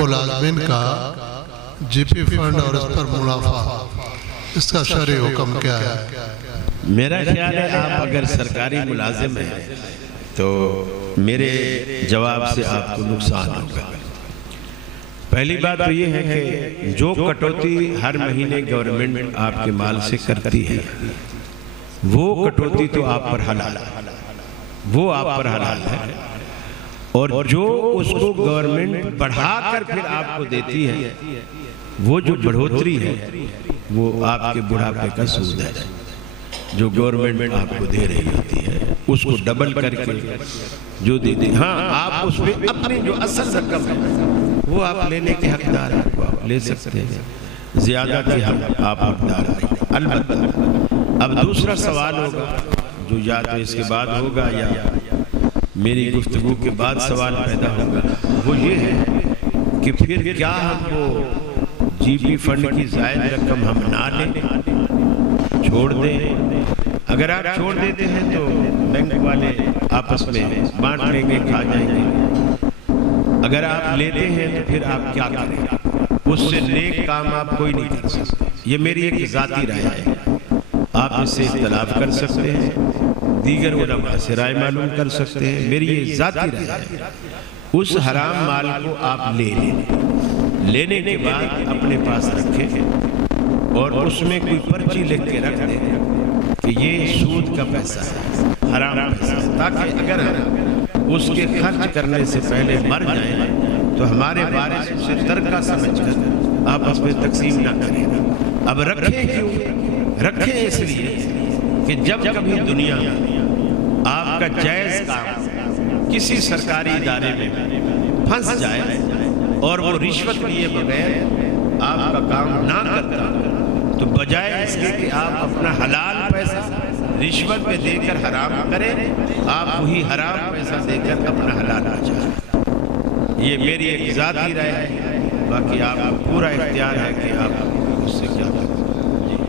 ملازمین کا جی P fund اور اس پر منافع، اس کا شرعی حکم کیا ہے؟ میرا خیال ہے آپ اگر سرکاری ملازم ہیں تو میرے جواب سے آپ کو نقصان ہوگا۔ پہلی بات تو یہ ہے کہ جو کٹوتی ہر مہینے گورنمنٹ آپ کے مال سے کرتی ہے وہ کٹوتی تو آپ پر حلال ہے، وہ آپ پر حلال ہے، اور جو اس کو گورنمنٹ بڑھا کر پھر آپ کو دیتی ہے وہ جو بڑھوتری ہے وہ آپ کے بڑھاپے کا سود ہے۔ جو گورنمنٹ آپ کو دے رہی ہوتی ہے اس کو ڈبل کر کے جو دیتی ہے، ہاں آپ اس پہ اپنی جو اصل رقم ہے وہ آپ لینے کے حقدار ہیں، وہ آپ لے سکتے ہیں، زیادہ کی آپ حقدار نہیں۔ البتہ اب دوسرا سوال ہوگا جو یا تو اس کے بعد ہوگا یا میری گفتگو کے بعد سوال پیدا ہوگا، وہ یہ ہے کہ پھر کیا ہم وہ جی پی فنڈ کی زائد رقم ہم نہ لیں، چھوڑ دیں؟ اگر آپ چھوڑ دیتے ہیں تو بینک والے آپس میں بانٹ لیں گے، کھا جائیں گے۔ اگر آپ لیتے ہیں تو پھر آپ کیا کریں؟ اس سے نیک کام آپ کوئی نہیں کر سکتے۔ یہ میری ایک ذاتی رائے ہے، آپ اس سے اختلاف کر سکتے ہیں، دیگر علماء سے رائے معلوم کر سکتے ہیں، میری یہ ذاتی رائے ہے۔ اس حرام مال کو آپ لے لیں، لینے کے بعد اپنے پاس رکھیں اور اس میں کوئی پرچی لکھ کے رکھ دیں کہ یہ سود کا پیسہ ہے، حرام پیسہ ہے، تاکہ اگر ہم اس کے خرچ کرنے سے پہلے مر جائیں تو ہمارے وارث اسے ترکہ سمجھ کر آپس میں تقسیم نہ کریں۔ اب رکھیں کیوں؟ رکھیں اس لیے کہ جب کبھی دنیا آپ کا جائز کام کسی سرکاری ادارے میں پھنس جائے اور وہ رشوت لیے بغیر آپ کا کام نہ کرتا، تو بجائے اس کے کہ آپ اپنا حلال پیسہ رشوت پہ دے کر حرام کریں، آپ وہی حرام پیسہ دے کر اپنا حلال بچائیں۔ یہ میری ایک ذاتی رائے ہے، باقی آپ پورا اختیار ہے کہ آپ اس سے کیا کریں۔